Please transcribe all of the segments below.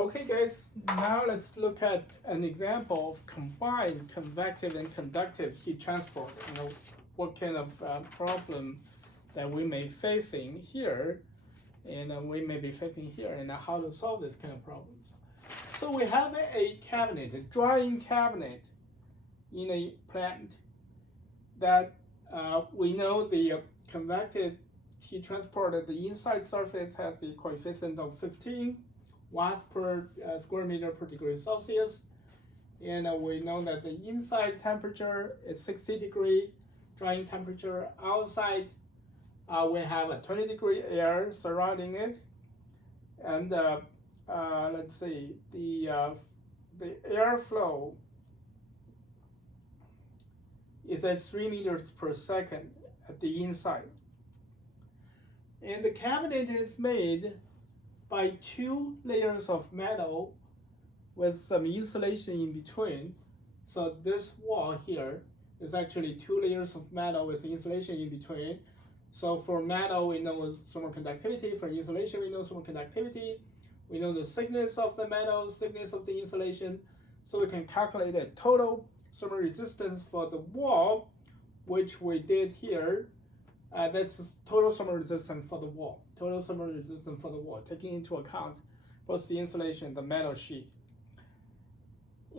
Okay, guys, now let's look at an example of combined convective and conductive heat transport. What kind of problem that we may facing here, and we may be facing here, and how to solve this kind of problems. So we have a cabinet, a drying cabinet in a plant that we know the convective heat transport at the inside surface has the coefficient of 15 watts per square meter per degree Celsius. And we know that the inside temperature is 60 degree drying temperature. Outside, we have a 20 degree air surrounding it. And let's see, the airflow is at 3 meters per second at the inside. And the cabinet is made by 2 layers of metal with some insulation in between. So this wall here is actually 2 layers of metal with insulation in between. So for metal, we know thermal conductivity. For insulation, we know thermal conductivity. We know the thickness of the metal, thickness of the insulation. So we can calculate a total thermal resistance for the wall, which we did here. That's total thermal resistance for the wall. Total thermal resistance for the wall, taking into account both the insulation and the metal sheet.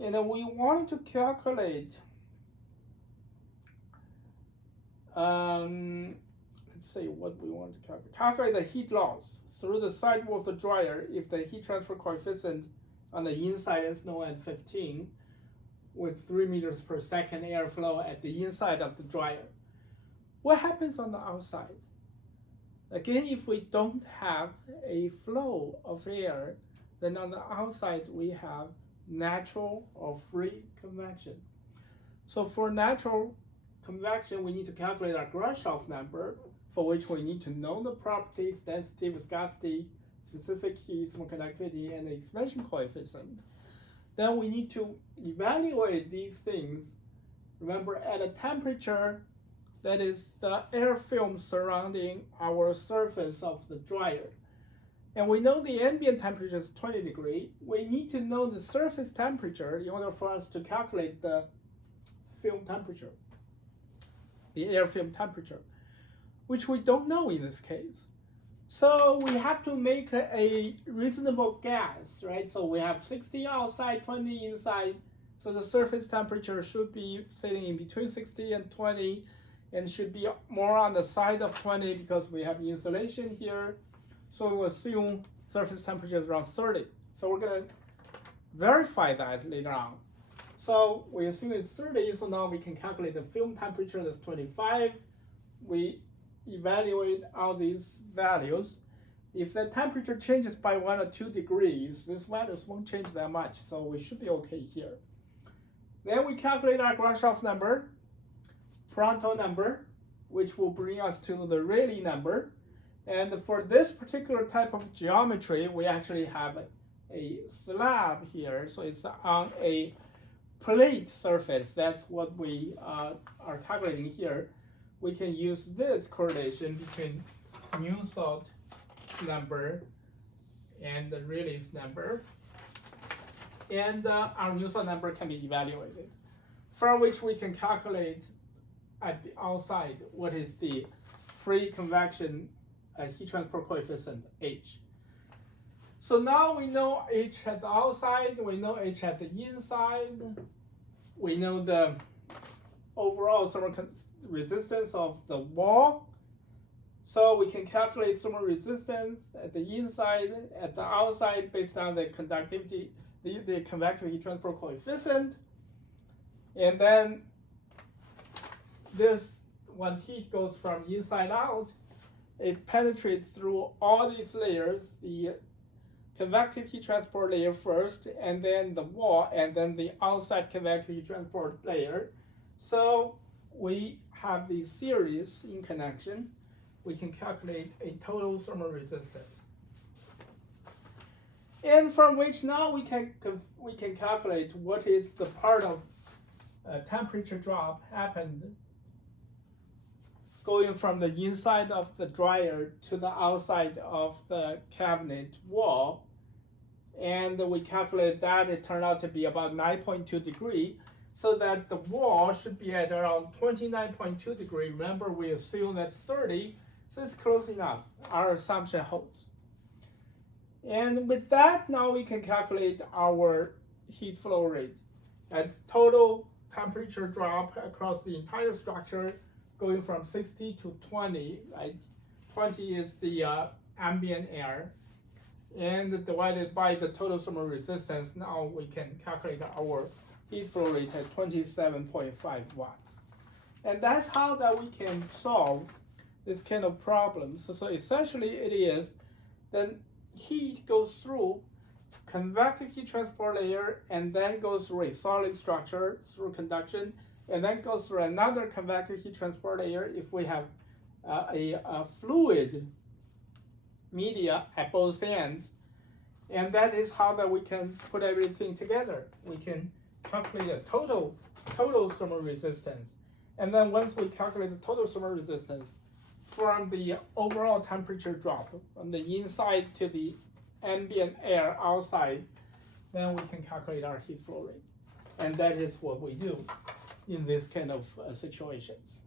And we wanted to calculate, let's see what we want to calculate. Calculate the heat loss through the sidewall of the dryer if the heat transfer coefficient on the inside is known at 15 with 3 meters per second airflow at the inside of the dryer. What happens on the outside? Again, if we don't have a flow of air, then on the outside we have natural or free convection. So for natural convection, we need to calculate our Grashof number, for which we need to know the properties, density, viscosity, specific heat, thermal conductivity, and the expansion coefficient. Then we need to evaluate these things. Remember, at a temperature that is the air film surrounding our surface of the dryer. And we know the ambient temperature is 20 degrees. We need to know the surface temperature in order for us to calculate the film temperature, the air film temperature, which we don't know in this case. So we have to make a reasonable guess, right? So we have 60 outside, 20 inside. So the surface temperature should be sitting in between 60 and 20, and should be more on the side of 20 because we have insulation here. So we assume surface temperature is around 30. So we're going to verify that later on. So we assume it's 30, so now we can calculate the film temperature, that's 25. We evaluate all these values. If the temperature changes by 1 or 2 degrees, these values won't change that much, so we should be okay here. Then we calculate our Grashof number, Pareto number, which will bring us to the Rayleigh number. And for this particular type of geometry, we actually have a slab here. So it's on a plate surface. That's what we are calculating here. We can use this correlation between Nusselt number and the Rayleigh's number. And our Nusselt number can be evaluated, from which we can calculate at the outside what is the free convection heat transport coefficient, H. So now we know H at the outside, we know H at the inside, we know the overall thermal resistance of the wall. So we can calculate thermal resistance at the inside, at the outside, based on the conductivity, the convective heat transport coefficient. And then this, when heat goes from inside out, it penetrates through all these layers, the convective heat transport layer first, and then the wall, and then the outside convective heat transport layer. So we have these series in connection. We can calculate a total thermal resistance. And from which now we can calculate what is the part of temperature drop happened going from the inside of the dryer to the outside of the cabinet wall. and we calculate that. It turned out to be about 9.2 degree, so that the wall should be at around 29.2 degree. Remember, we assume that's 30, so it's close enough. Our assumption holds. And with that, now we can calculate our heat flow rate. That's total temperature drop across the entire structure, going from 60 to 20. Right? 20 is the ambient air, and divided by the total thermal resistance. Now we can calculate our heat flow rate at 27.5 watts. And that's how that we can solve this kind of problem. So essentially it is then heat goes through convective heat transport layer and then goes through a solid structure through conduction, and then goes through another convective heat transport layer if we have a fluid media at both ends. And that is how that we can put everything together. We can calculate a total thermal resistance. And then once we calculate the total thermal resistance from the overall temperature drop from the inside to the ambient air outside, then we can calculate our heat flow rate. And that is what we do in this kind of situations.